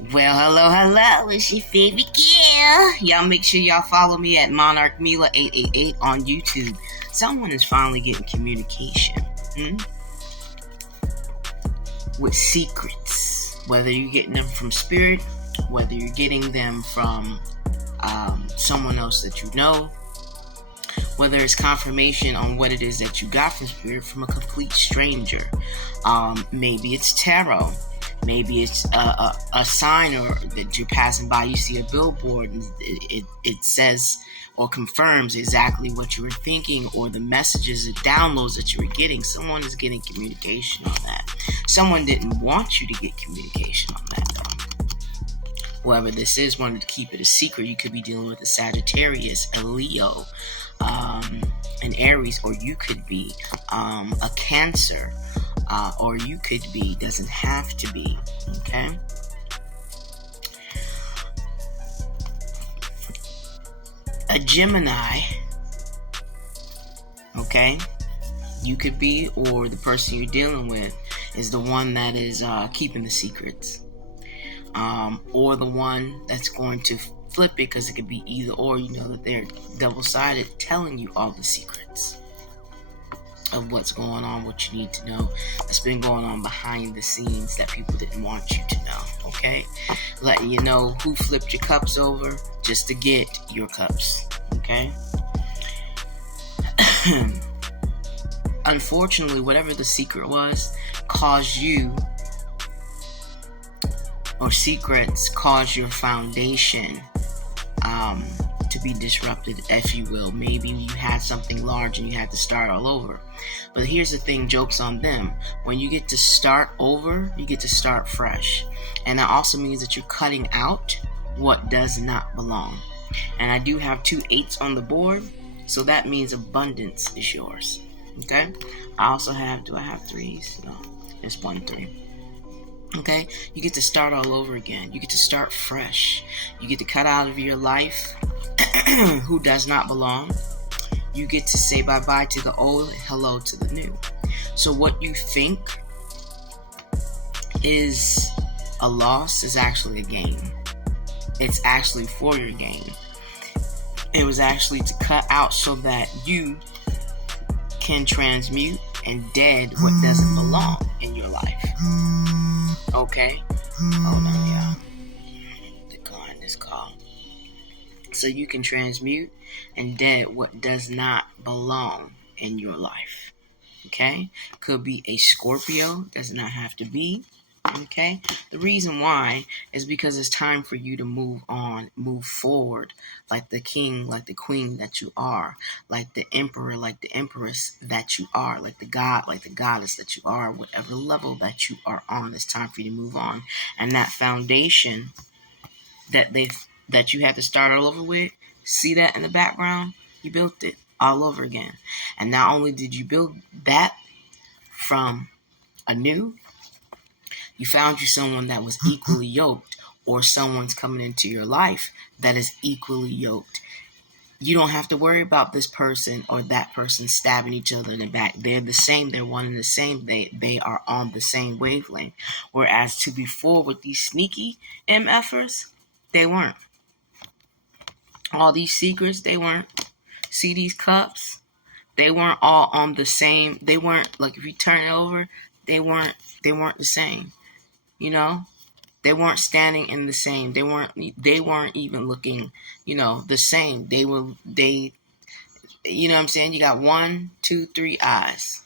Well, hello, it's your favorite girl. Y'all make sure y'all follow me at Monarch Mila 888 on YouTube. Someone is finally getting communication with secrets. Whether you're getting them from spirit, whether you're getting them from someone else that you know, whether it's confirmation on what it is that you got from spirit from a complete stranger. Maybe it's tarot. Maybe it's a sign or that you're passing by. You see a billboard and it says or confirms exactly what you were thinking, or the messages and downloads that you were getting. Someone is getting communication on that. Someone didn't want you to get communication on that, though. Whoever this is wanted to keep it a secret. You could be dealing with a Sagittarius, a Leo, an Aries, or you could be a Cancer. Or you could be, doesn't have to be, okay? A Gemini, okay? You could be, or the person you're dealing with is the one that is keeping the secrets. Or the one that's going to flip it, because it could be either or. You know that they're double-sided, telling you all the secrets of what's going on, what you need to know, that's been going on behind the scenes that people didn't want you to know, okay? Letting you know who flipped your cups over just to get your cups, okay? Unfortunately, whatever the secret was, caused you, or secrets cause your foundation to be disrupted, if you will. Maybe you had something large and you had to start all over. But here's the thing, joke's on them. When you get to start over, you get to start fresh. And that also means that you're cutting out what does not belong. And I do have 2 8s on the board, so that means abundance is yours. Okay? I also have, do I have 3s? No, there's 1 3. Okay? You get to start all over again. You get to start fresh. You get to cut out of your life who does not belong. You get to say bye-bye to the old and hello to the new. So what you think is a loss is actually a gain. It's actually for your gain. It was actually to cut out so that you can transmute and dead what doesn't belong in your life. Okay? Oh no, yeah. Decline this call. So you can transmute and dead what does not belong in your life. Okay? Could be a Scorpio, does not have to be. Okay? The reason why is because it's time for you to move on, move forward, like the king, like the queen that you are, like the emperor, like the empress that you are, like the god, like the goddess that you are, whatever level that you are on, it's time for you to move on. And that foundation that you had to start all over with, see that in the background? You built it all over again. And not only did you build that from anew, you found you someone that was equally yoked, or someone's coming into your life that is equally yoked. You don't have to worry about this person or that person stabbing each other in the back. They're the same. They're one and the same. They are on the same wavelength. Whereas to before, with these sneaky MFers, they weren't. All these secrets, they weren't. See these cups? They weren't all on the same. They weren't, like, if you turn it over, they weren't the same. You know? They weren't standing in the same. They weren't even looking, the same. They, you know what I'm saying? You got 1, 2, 3 eyes.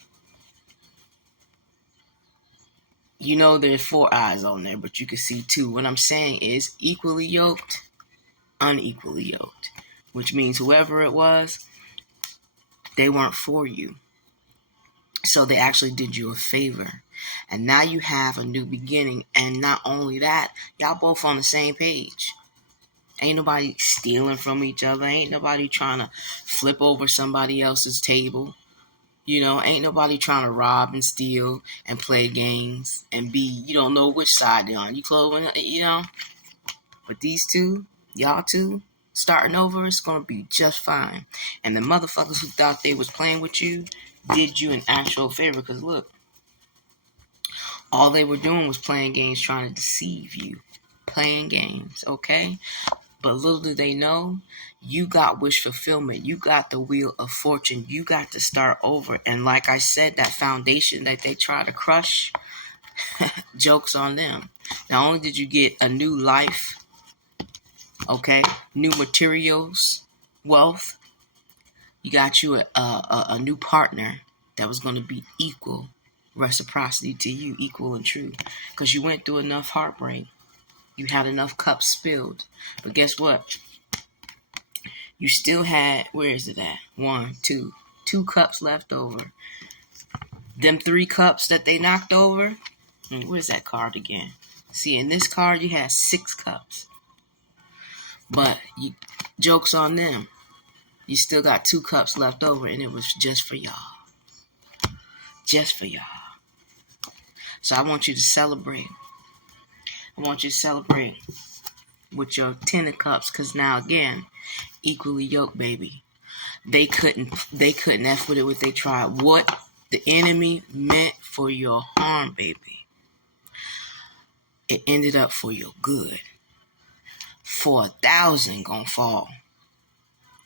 There's 4 eyes on there, but you can see 2. What I'm saying is equally yoked, unequally yoked, which means whoever it was, they weren't for you. So they actually did you a favor. And now you have a new beginning. And not only that, y'all both on the same page. Ain't nobody stealing from each other. Ain't nobody trying to flip over somebody else's table. Ain't nobody trying to rob and steal and play games and you don't know which side they're on. You close, But these two, y'all two, starting over, it's going to be just fine. And the motherfuckers who thought they was playing with you did you an actual favor, because look, all they were doing was playing games trying to deceive you. playing games, okay? But little do they know, you got wish fulfillment. You got the wheel of fortune. You got to start over. And like I said, that foundation that they try to crush, joke's on them. Not only did you get a new life, okay, new materials, wealth, you got you a new partner that was going to be equal reciprocity to you, equal and true. Because you went through enough heartbreak. You had enough cups spilled. But guess what? You still had, where is it at? Two cups left over. Them 3 cups that they knocked over. Where's that card again? See, in this card, you had 6 cups. But joke's on them. You still got 2 cups left over, and it was just for y'all. Just for y'all. So I want you to celebrate. I want you to celebrate with your 10 of cups, because now again, equally yoked, baby. They couldn't F with it what they tried. What the enemy meant for your harm, baby, it ended up for your good. 4,000 gonna fall.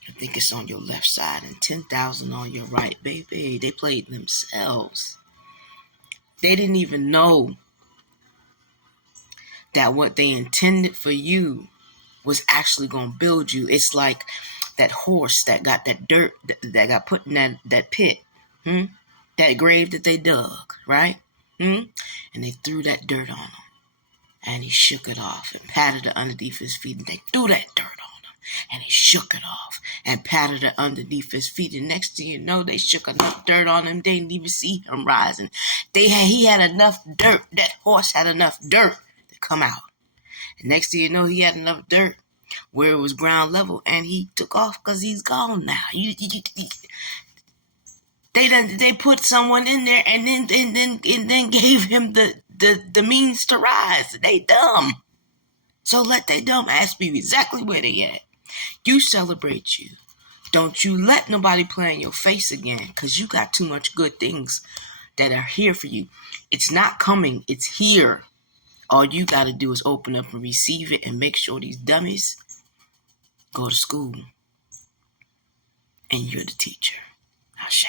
I think it's on your left side, and 10,000 on your right, baby. They played themselves. They didn't even know that what they intended for you was actually going to build you. It's like that horse that got that dirt that got put in that pit, that grave that they dug, right? And they threw that dirt on him, and he shook it off and patted it underneath his feet, and they threw that dirt on him, and he shook it off and patted it underneath his feet, and next thing you know, they shook enough dirt on him, they didn't even see him rising. He had enough dirt, that horse had enough dirt to come out. And next thing you know, he had enough dirt where it was ground level, and he took off because he's gone now. They put someone in there and then gave him the means to rise. They dumb. So let they dumb ass be exactly where they at. You celebrate you. Don't you let nobody play in your face again, because you got too much good things that are here for you. It's not coming. It's here. All you got to do is open up and receive it, and make sure these dummies go to school and you're the teacher. Ashe.